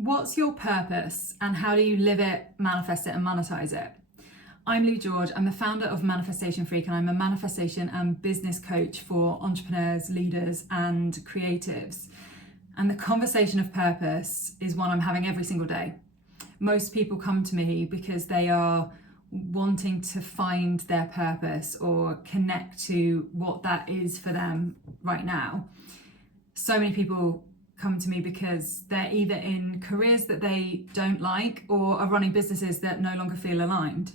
What's your purpose and how do you live it, manifest it and monetize it? I'm Lou George. I'm the founder of Manifestation FREQ and I'm a manifestation and business coach for entrepreneurs, leaders and creatives. And the conversation of purpose is one I'm having every single day. Most people come to me because they are wanting to find their purpose or connect to what that is for them right now. So many people come to me because they're either in careers that they don't like or are running businesses that no longer feel aligned.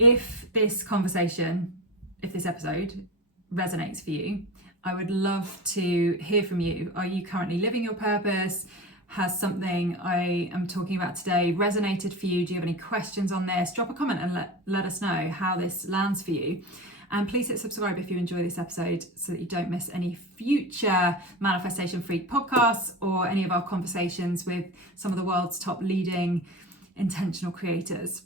If this conversation, if this episode resonates for you, I would love to hear from you. Are you currently living your purpose? Has something I am talking about today resonated for you? Do you have any questions on this? Drop a comment and let us know how this lands for you. And please hit subscribe if you enjoy this episode so that you don't miss any future Manifestation FREQ podcasts or any of our conversations with some of the world's top leading intentional creators.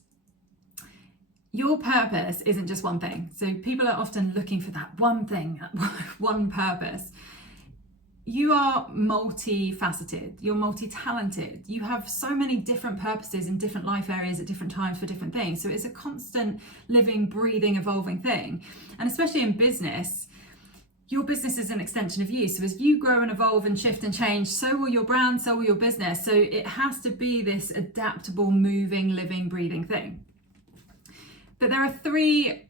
Your purpose isn't just one thing. So people are often looking for that one thing, one purpose. You are multifaceted, you're multi-talented, you have so many different purposes in different life areas at different times for different things. So it's a constant living, breathing, evolving thing. And especially in business, your business is an extension of you. So as you grow and evolve and shift and change, so will your brand, so will your business. So it has to be this adaptable, moving, living, breathing thing. But there are three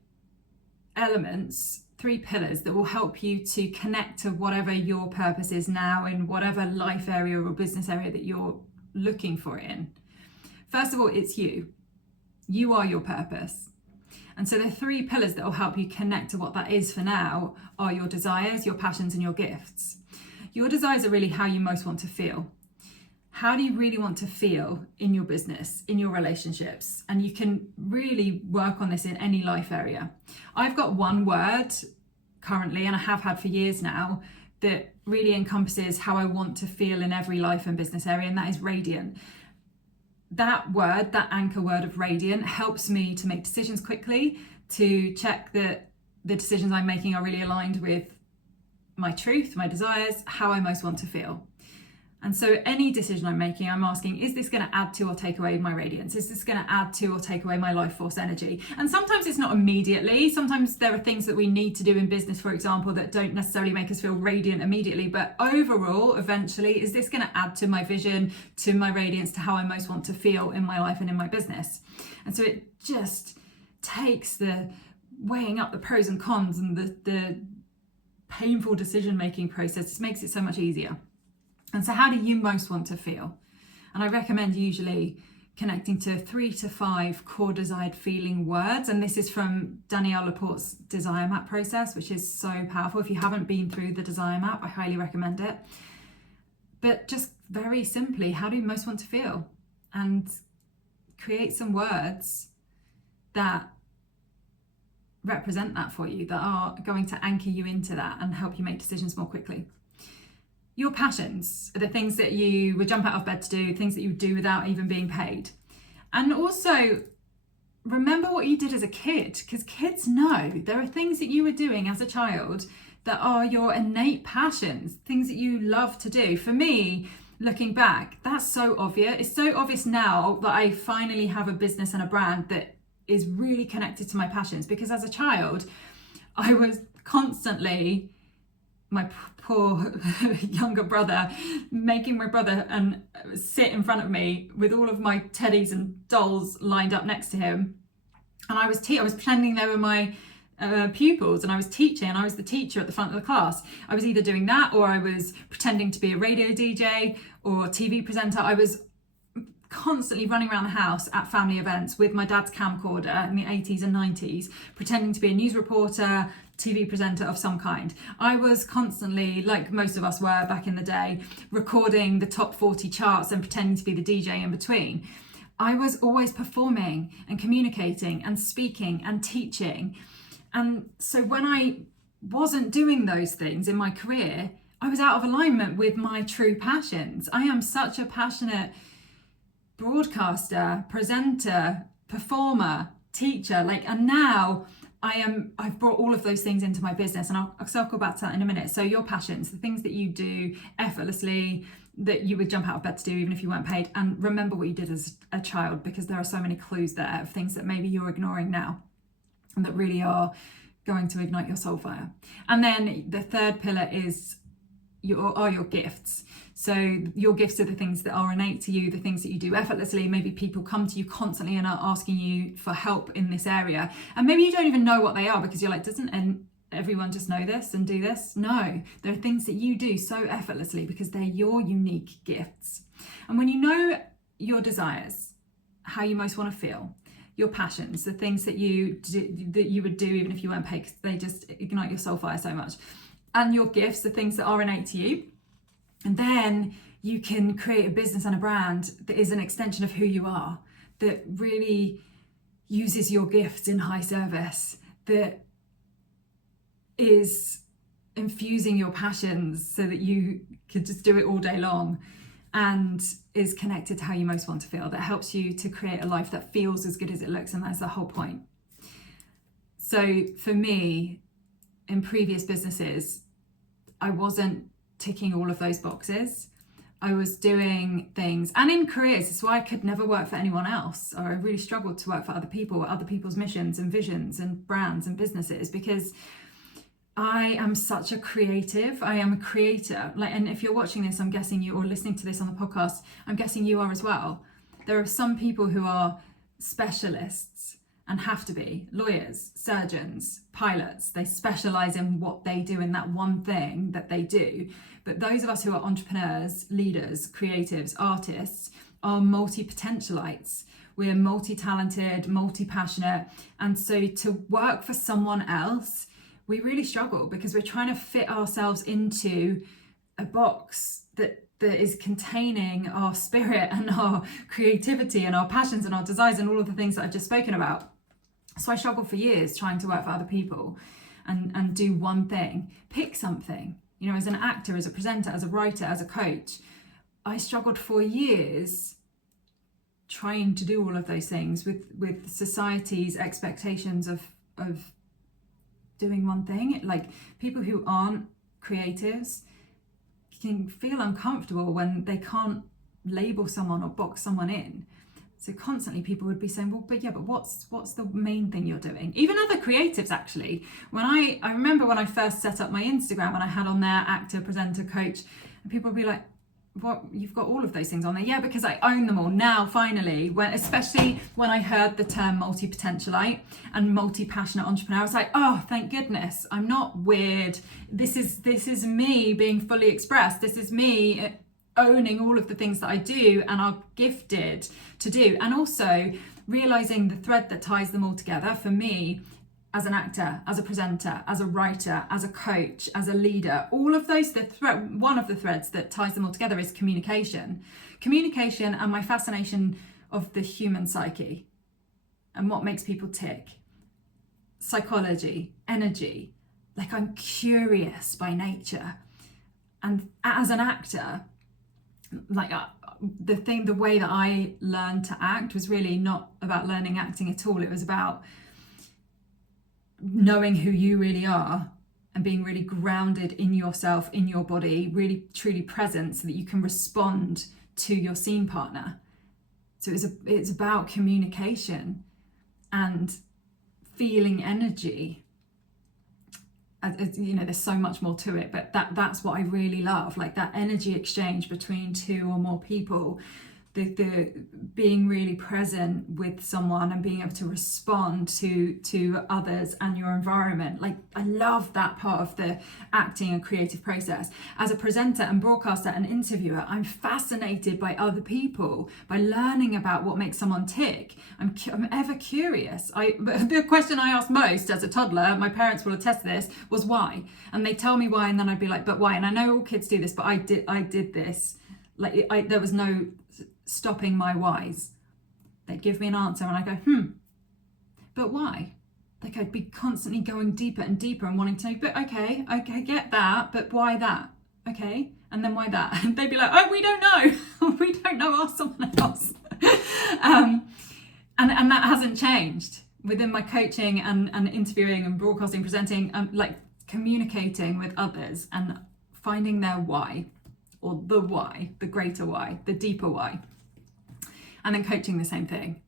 elements, three pillars that will help you to connect to whatever your purpose is now in whatever life area or business area that you're looking for it in. First of all, it's you. You are your purpose. And so the three pillars that will help you connect to what that is for now are your desires, your passions, and your gifts. Your desires are really how you most want to feel. How do you really want to feel in your business, in your relationships? And you can really work on this in any life area. I've got one word currently, and I have had for years now, that really encompasses how I want to feel in every life and business area, and that is radiant. That word, that anchor word of radiant, helps me to make decisions quickly, to check that the decisions I'm making are really aligned with my truth, my desires, how I most want to feel. And so any decision I'm making, I'm asking, is this going to add to or take away my radiance? Is this going to add to or take away my life force energy? And sometimes it's not immediately. Sometimes there are things that we need to do in business, for example, that don't necessarily make us feel radiant immediately. But overall, eventually, is this going to add to my vision, to my radiance, to how I most want to feel in my life and in my business? And so it just takes the weighing up the pros and cons and the painful decision-making process. It makes it so much easier. And so how do you most want to feel? And I recommend usually connecting to 3 to 5 core desired feeling words. And this is from Danielle Laporte's Desire Map process, which is so powerful. If you haven't been through the Desire Map, I highly recommend it. But just very simply, how do you most want to feel? And create some words that represent that for you, that are going to anchor you into that and help you make decisions more quickly. Your passions are the things that you would jump out of bed to do, things that you do without even being paid. And also remember what you did as a kid, because kids know there are things that you were doing as a child that are your innate passions, things that you love to do. For me, looking back, that's so obvious. It's so obvious now that I finally have a business and a brand that is really connected to my passions, because as a child, I was constantly, my poor younger brother, making my brother and sit in front of me with all of my teddies and dolls lined up next to him. And I was pretending they were my pupils, and I was teaching, and I was the teacher at the front of the class. I was either doing that or I was pretending to be a radio DJ or TV presenter. I was constantly running around the house at family events with my dad's camcorder in the 80s and 90s, pretending to be a news reporter, TV presenter of some kind. I was constantly, like most of us were back in the day, recording the top 40 charts and pretending to be the DJ in between. I was always performing and communicating and speaking and teaching. And so when I wasn't doing those things in my career, I was out of alignment with my true passions. I am such a passionate broadcaster, presenter, performer, teacher, and now I've brought all of those things into my business, and I'll circle back to that in a minute. So your passions, the things that you do effortlessly, that you would jump out of bed to do even if you weren't paid. And remember what you did as a child, because there are so many clues there of things that maybe you're ignoring now and that really are going to ignite your soul fire. And then the third pillar is your gifts. So your gifts are the things that are innate to you, the things that you do effortlessly. Maybe people come to you constantly and are asking you for help in this area, and maybe you don't even know what they are, because you're like, doesn't everyone just know this and do this? No, there are things that you do so effortlessly because they're your unique gifts. And when you know your desires, how you most want to feel, your passions, the things that you would do even if you weren't paid, because they just ignite your soul fire so much, and your gifts, the things that are innate to you, and then you can create a business and a brand that is an extension of who you are, that really uses your gifts in high service, that is infusing your passions so that you could just do it all day long, and is connected to how you most want to feel, that helps you to create a life that feels as good as it looks. And that's the whole point. So for me, in previous businesses, I wasn't ticking all of those boxes. I was doing things, and in careers, it's why I could never work for anyone else, or I really struggled to work for other people, other people's missions and visions and brands and businesses, because I am such a creative. I am a creator. And if you're watching this, I'm guessing you, or listening to this on the podcast, I'm guessing you are as well. There are some people who are specialists and have to be lawyers, surgeons, pilots. They specialize in what they do, in that one thing that they do. But those of us who are entrepreneurs, leaders, creatives, artists are multi-potentialites. We're multi-talented, multi-passionate. And so to work for someone else, we really struggle, because we're trying to fit ourselves into a box that is containing our spirit and our creativity and our passions and our desires and all of the things that I've just spoken about. So I struggled for years trying to work for other people and do one thing, pick something. You know, as an actor, as a presenter, as a writer, as a coach, I struggled for years trying to do all of those things with society's expectations of doing one thing. Like, people who aren't creatives can feel uncomfortable when they can't label someone or box someone in. So constantly people would be saying, well, but what's the main thing you're doing? Even other creatives, actually. When I remember when I first set up my Instagram, and I had on there actor, presenter, coach, and people would be like, what, you've got all of those things on there? Yeah, because I own them all now, finally. Especially when I heard the term multi-potentialite and multi-passionate entrepreneur, I was like, oh, thank goodness, I'm not weird. This is me being fully expressed. This is me owning all of the things that I do and are gifted to do. And also realizing the thread that ties them all together for me, as an actor, as a presenter, as a writer, as a coach, as a leader, all of those, one of the threads that ties them all together is communication. Communication and my fascination of the human psyche and what makes people tick. Psychology, energy. Like, I'm curious by nature. And as an actor, like the way that I learned to act was really not about learning acting at all. It was about knowing who you really are and being really grounded in yourself, in your body, really truly present, so that you can respond to your scene partner. So it's about communication and feeling energy. You know, there's so much more to it, but that's what I really love, like that energy exchange between two or more people, the being really present with someone and being able to respond to others and your environment. Like, I love that part of the acting and creative process. As a presenter and broadcaster and interviewer, I'm fascinated by other people, by learning about what makes someone tick. I'm ever curious. The question I asked most as a toddler, my parents will attest to this, was why. And they tell me why, and then I'd be like, but why? And I know all kids do this, but I did this. Like, there was no stopping my whys. They'd give me an answer and I go, but why? Like, I'd be constantly going deeper and deeper and wanting to know, but okay, get that, but why that? Okay, and then why that? And they'd be like, oh, we don't know. We don't know, ask someone else. And that hasn't changed within my coaching and interviewing and broadcasting, presenting, like communicating with others and finding their why. or the why, the greater why, the deeper why. And then coaching, the same thing.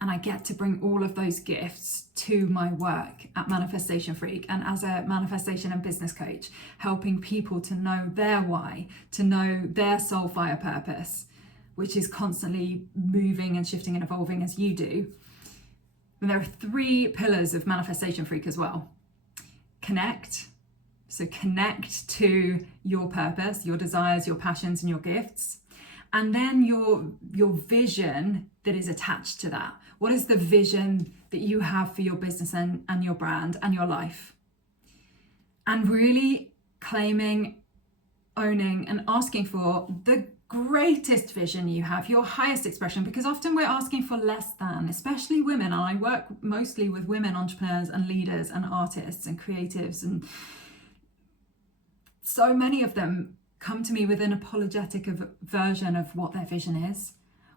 And I get to bring all of those gifts to my work at Manifestation FREQ and as a manifestation and business coach, helping people to know their why, to know their soul fire purpose, which is constantly moving and shifting and evolving as you do. And there are 3 pillars of Manifestation FREQ as well. Connect. So connect to your purpose, your desires, your passions, and your gifts. And then your vision that is attached to that. What is the vision that you have for your business and your brand and your life? And really claiming, owning, and asking for the greatest vision you have, your highest expression, because often we're asking for less than, especially women. And I work mostly with women entrepreneurs and leaders and artists and creatives, and so many of them come to me with an apologetic version of what their vision is.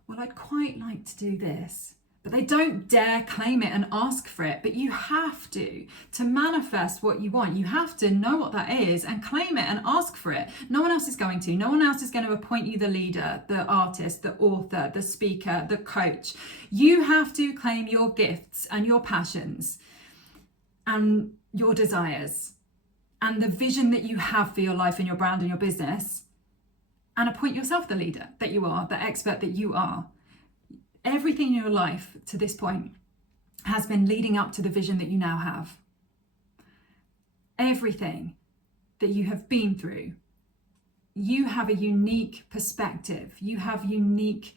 Well, I'd quite like to do this, but they don't dare claim it and ask for it. But you have to manifest what you want. You have to know what that is and claim it and ask for it. No one else is going to. No one else is going to appoint you the leader, the artist, the author, the speaker, the coach. You have to claim your gifts and your passions and your desires and the vision that you have for your life and your brand and your business, and appoint yourself the leader that you are, the expert that you are. Everything in your life to this point has been leading up to the vision that you now have. Everything that you have been through, you have a unique perspective, you have unique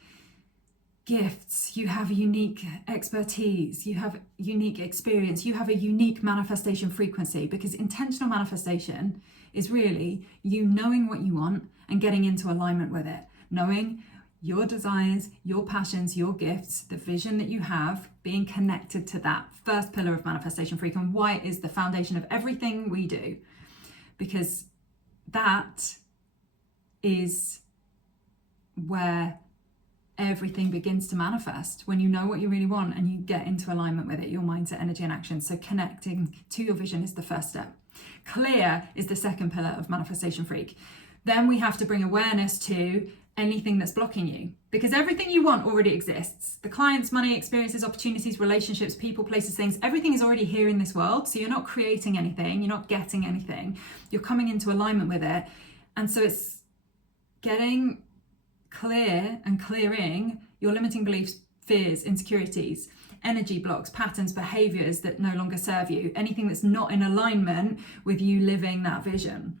gifts, you have unique expertise, you have unique experience, you have a unique manifestation frequency, because intentional manifestation is really you knowing what you want and getting into alignment with it, knowing your desires, your passions, your gifts, the vision that you have, being connected to that first pillar of Manifestation FREQ, and why it is the foundation of everything we do, because that is where everything begins to manifest. When you know what you really want and you get into alignment with it, your mindset, energy, and action. So connecting to your vision is the first step. Clear is the second pillar of Manifestation FREQ. Then we have to bring awareness to anything that's blocking you, because everything you want already exists. The clients, money, experiences, opportunities, relationships, people, places, things, everything is already here in this world. So you're not creating anything, you're not getting anything, you're coming into alignment with it. And so it's getting clear and clearing your limiting beliefs, fears, insecurities, energy blocks, patterns, behaviors that no longer serve you, anything that's not in alignment with you living that vision.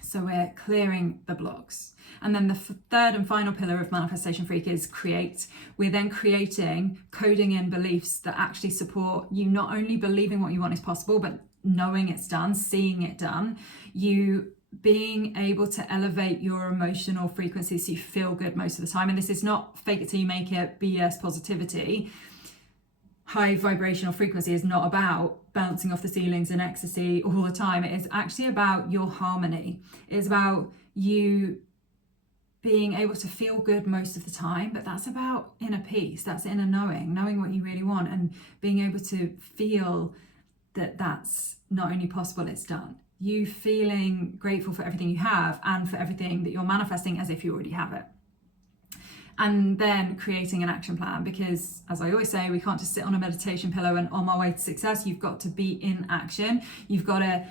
So we're clearing the blocks. And then the third and final pillar of Manifestation FREQ is create. We're then creating, coding in beliefs that actually support you not only believing what you want is possible, but knowing it's done, seeing it done, you being able to elevate your emotional frequency so you feel good most of the time. And this is not fake it till you make it, BS positivity. High vibrational frequency is not about bouncing off the ceilings in ecstasy all the time. It is actually about your harmony. It is about you being able to feel good most of the time, but that's about inner peace. That's inner knowing what you really want, and being able to feel that that's not only possible, it's done. You feeling grateful for everything you have and for everything that you're manifesting as if you already have it. And then creating an action plan, because as I always say, we can't just sit on a meditation pillow and on my way to success. You've got to be in action. You've got to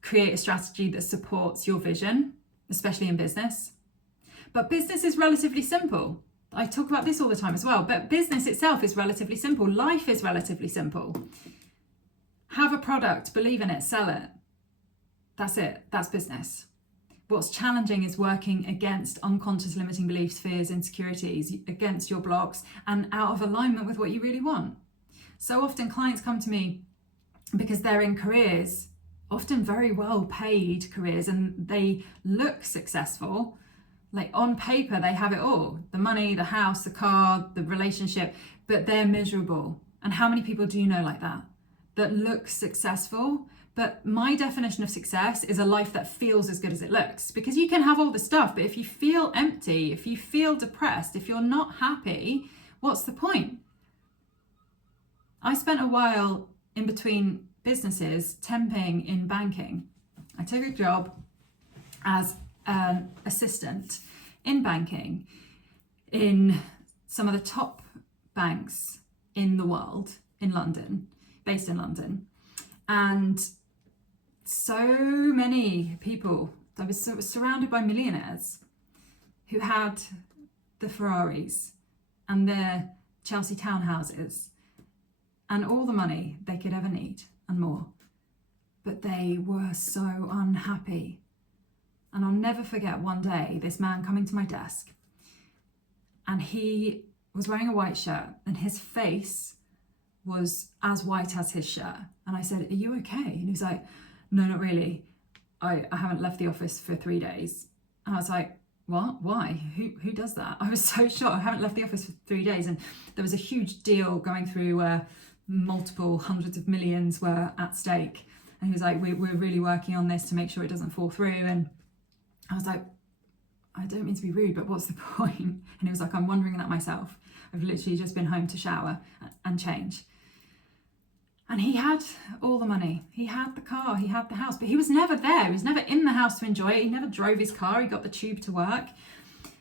create a strategy that supports your vision, especially in business. But business is relatively simple. I talk about this all the time as well, but business itself is relatively simple. Life is relatively simple. Have a product, believe in it, sell it. That's it. That's business. What's challenging is working against unconscious limiting beliefs, fears, insecurities, against your blocks, and out of alignment with what you really want. So often clients come to me because they're in careers, often very well paid careers, and they look successful. Like on paper, they have it all. The money, the house, the car, the relationship, but they're miserable. And how many people do you know like that? That look successful? But my definition of success is a life that feels as good as it looks, because you can have all the stuff, but if you feel empty, if you feel depressed, if you're not happy, what's the point? I spent a while in between businesses temping in banking. I took a job as an assistant in banking in some of the top banks in the world, in London, based in London. And so many people, I was surrounded by millionaires who had the Ferraris and their Chelsea townhouses and all the money they could ever need and more. But they were so unhappy. And I'll never forget one day this man coming to my desk, and he was wearing a white shirt and his face was as white as his shirt. And I said, "Are you okay?" And he was like, "No, not really. I haven't left the office for 3 days." And I was like, "What? Why? Who does that?" I was so shocked. I haven't left the office for 3 days. And there was a huge deal going through where multiple hundreds of millions were at stake. And he was like, we're really working on this to make sure it doesn't fall through. And I was like, "I don't mean to be rude, but what's the point?" And he was like, "I'm wondering that myself. I've literally just been home to shower and change." And he had all the money. He had the car, he had the house, but he was never there. He was never in the house to enjoy it. He never drove his car. He got the tube to work.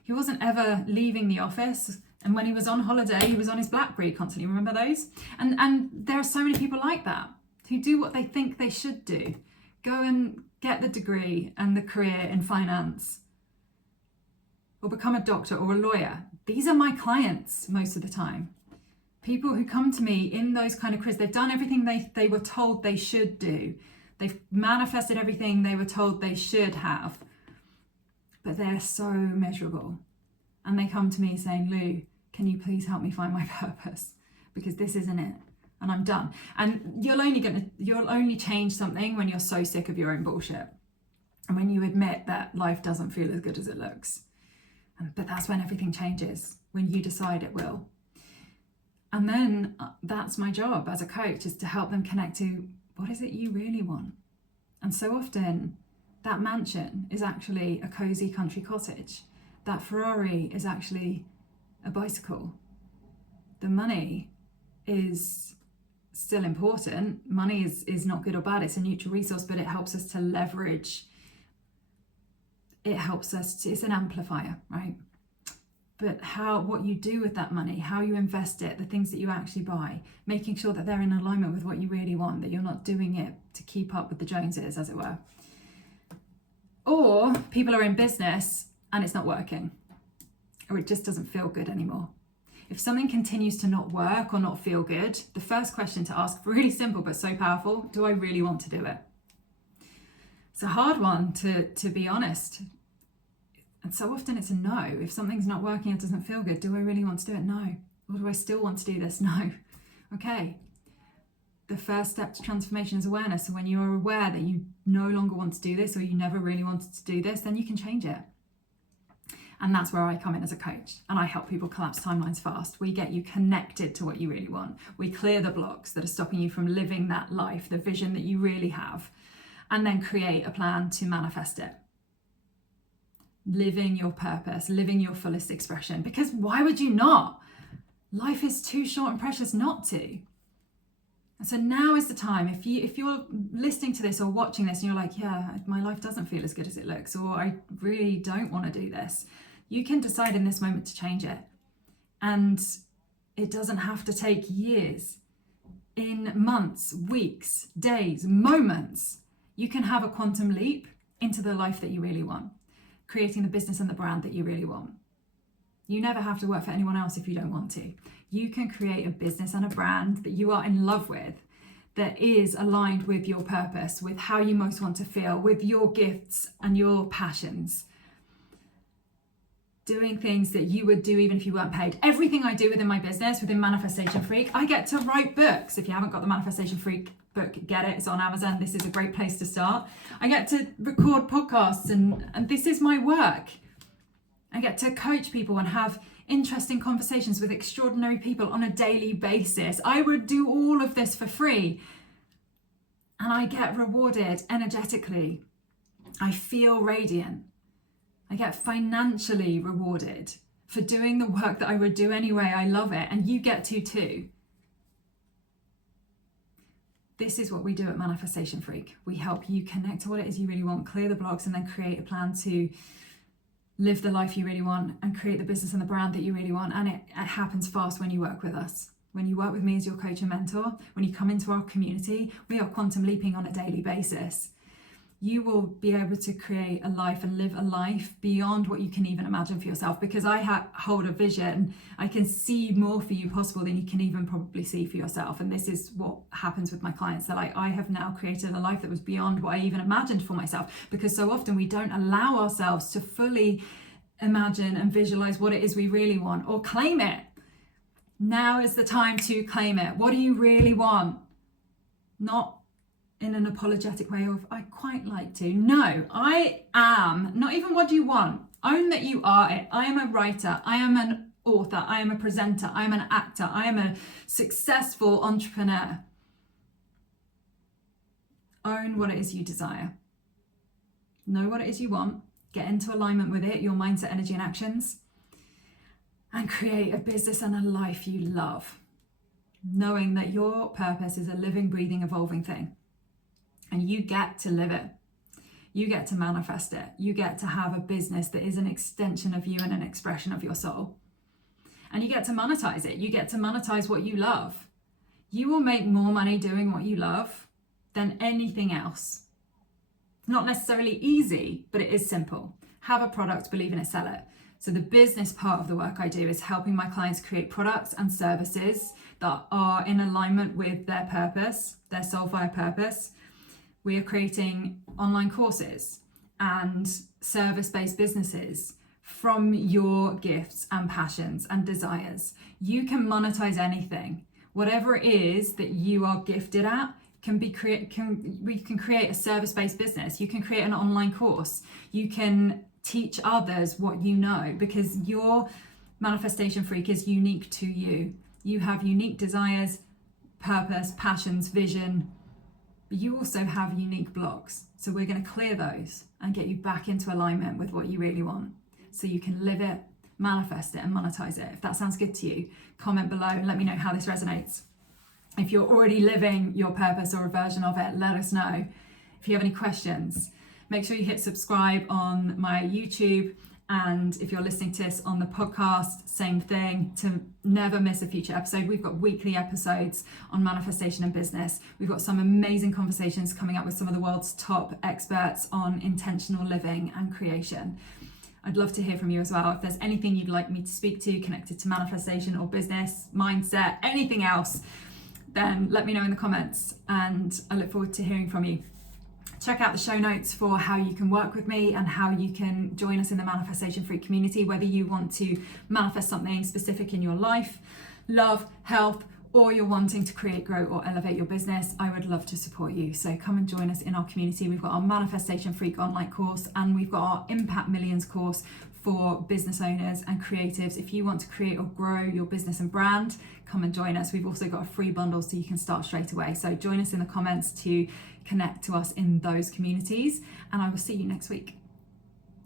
He wasn't ever leaving the office. And when he was on holiday, he was on his BlackBerry constantly. Remember those? And there are so many people like that who do what they think they should do. Go and get the degree and the career in finance, or become a doctor or a lawyer. These are my clients most of the time. People who come to me in those kind of careers, they've done everything they were told they should do. They've manifested everything they were told they should have, but they're so miserable. And they come to me saying, "Lou, can you please help me find my purpose? Because this isn't it. And I'm done." And you'll only change something when you're so sick of your own bullshit. And when you admit that life doesn't feel as good as it looks. But that's when everything changes, when you decide it will. And then that's my job as a coach, is to help them connect to what is it you really want. And so often that mansion is actually a cozy country cottage. That Ferrari is actually a bicycle. The money is still important. Money is not good or bad. It's a neutral resource, but it helps us to leverage. It helps us to, it's an amplifier, right? But what you do with that money, how you invest it, the things that you actually buy, making sure that they're in alignment with what you really want, that you're not doing it to keep up with the Joneses, as it were. Or people are in business and it's not working, or it just doesn't feel good anymore. If something continues to not work or not feel good, the first question to ask, really simple but so powerful: do I really want to do it? It's a hard one to be honest. And so often it's a no. If something's not working, it doesn't feel good. Do I really want to do it? No. Or do I still want to do this? No. Okay. The first step to transformation is awareness. So when you are aware that you no longer want to do this, or you never really wanted to do this, then you can change it. And that's where I come in as a coach, and I help people collapse timelines fast. We get you connected to what you really want. We clear the blocks that are stopping you from living that life, the vision that you really have, and then create a plan to manifest it. Living your purpose, living your fullest expression. Because why would you not? Life is too short and precious not to. And so now is the time. If you're listening to this or watching this and you're like, yeah, my life doesn't feel as good as it looks, or I really don't want to do this, you can decide in this moment to change it. And it doesn't have to take years. In months, weeks, days, moments, you can have a quantum leap into the life that you really want, creating the business and the brand that you really want. You never have to work for anyone else if you don't want to. You can create a business and a brand that you are in love with, that is aligned with your purpose, with how you most want to feel, with your gifts and your passions. Doing things that you would do even if you weren't paid. Everything I do within my business, within Manifestation Freq, I get to write books. If you haven't got the Manifestation Freq book, get it. It's on Amazon. This is a great place to start. I get to record podcasts, and this is my work. I get to coach people and have interesting conversations with extraordinary people on a daily basis. I would do all of this for free, and I get rewarded energetically. I feel radiant. I get financially rewarded for doing the work that I would do anyway. I love it, and you get to too. This is what we do at Manifestation Freq. We help you connect to what it is you really want, clear the blocks, and then create a plan to live the life you really want and create the business and the brand that you really want. And it happens fast when you work with us. When you work with me as your coach and mentor, when you come into our community, we are quantum leaping on a daily basis. You will be able to create a life and live a life beyond what you can even imagine for yourself, because I hold a vision. I can see more for you possible than you can even probably see for yourself. And this is what happens with my clients, that I have now created a life that was beyond what I even imagined for myself, because so often we don't allow ourselves to fully imagine and visualize what it is we really want or claim it. Now is the time to claim it. What do you really want? Not in an apologetic way of, I quite like to. No, I am. Not even what do you want. Own that you are it. I am a writer. I am an author. I am a presenter. I am an actor. I am a successful entrepreneur. Own what it is you desire. Know what it is you want. Get into alignment with it, your mindset, energy, and actions. And create a business and a life you love. Knowing that your purpose is a living, breathing, evolving thing. And you get to live it. You get to manifest it. You get to have a business that is an extension of you and an expression of your soul. And you get to monetize it. You get to monetize what you love. You will make more money doing what you love than anything else. Not necessarily easy, but it is simple. Have a product, believe in it, sell it. So the business part of the work I do is helping my clients create products and services that are in alignment with their purpose, their soulfire purpose. We are creating online courses and service-based businesses from your gifts and passions and desires. You can monetize anything. Whatever it is that you are gifted at we can create a service-based business. You can create an online course. You can teach others what you know, because your Manifestation Freq is unique to you. You have unique desires, purpose, passions, vision. But you also have unique blocks. So we're going to clear those and get you back into alignment with what you really want, so you can live it, manifest it, and monetize it. If that sounds good to you, comment below and let me know how this resonates. If you're already living your purpose or a version of it, let us know. If you have any questions, make sure you hit subscribe on my YouTube. And if you're listening to this on the podcast, same thing, to never miss a future episode. We've got weekly episodes on manifestation and business. We've got some amazing conversations coming up with some of the world's top experts on intentional living and creation. I'd love to hear from you as well. If there's anything you'd like me to speak to connected to manifestation or business, mindset, anything else, then let me know in the comments, and I look forward to hearing from you. Check out the show notes for how you can work with me and how you can join us in the Manifestation Freq community, whether you want to manifest something specific in your life, love, health, or you're wanting to create, grow, or elevate your business. I would love to support you. So come and join us in our community. We've got our Manifestation Freq online course, and we've got our Impact Millions course for business owners and creatives. If you want to create or grow your business and brand, come and join us. We've also got a free bundle so you can start straight away. So join us in the comments to connect to us in those communities, and I will see you next week.